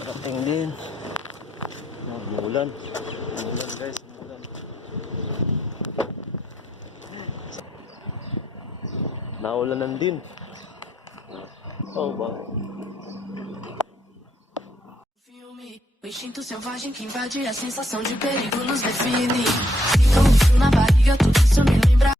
Parating din. Umulan. Umulan guys, umulan. Naulanan din. Oh, wow. O instinto selvagem que invade a sensação de perigo nos define. Fica um frio na barriga, tudo isso me lembra.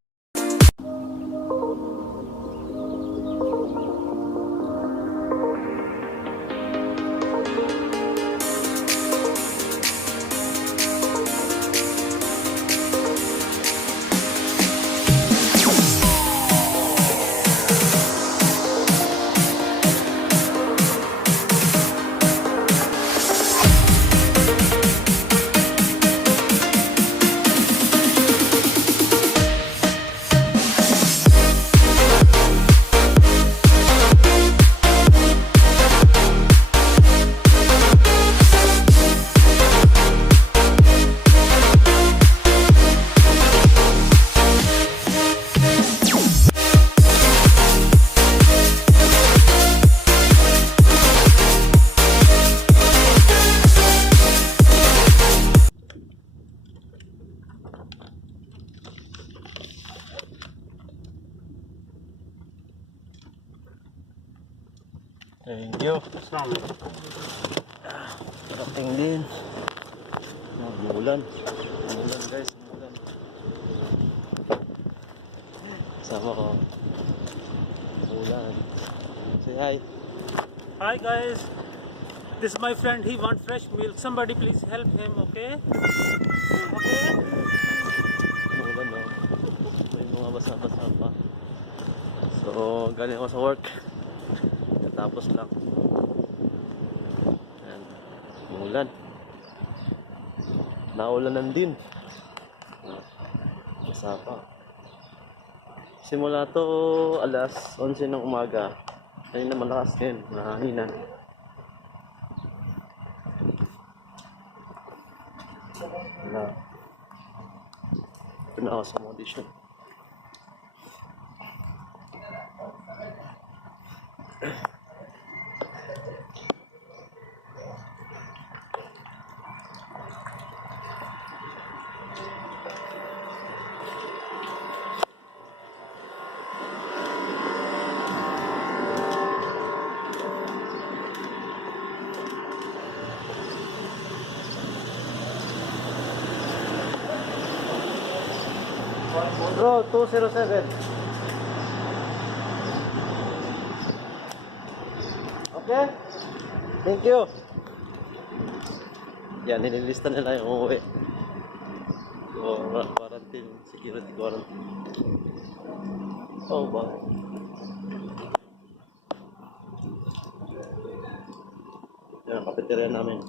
Thank you. Parating din. Umulan. Umulan guys, umulan. Sama ko. Umulan. Say hi. Hi guys, this is my friend. He wants fresh milk. Somebody please help him, okay? Okay. Umulan no. May mga basa-basa pa. So, galing ako sa work. Tapos lang. Ayan. Umulan. Naulanan din. Basa pa. Simula to alas 11 ng umaga. Ayun na malakas din. Mahina. Wala. Ito na ako sa audition. Bro, 207. Okay? Thank you. Yan, nililista nila yung uuwi. Quarantine, security quarantine. Oh, wow. Yan, cafeteria namin.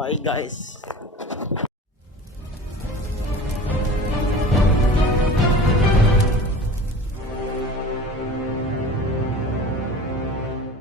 Bye guys.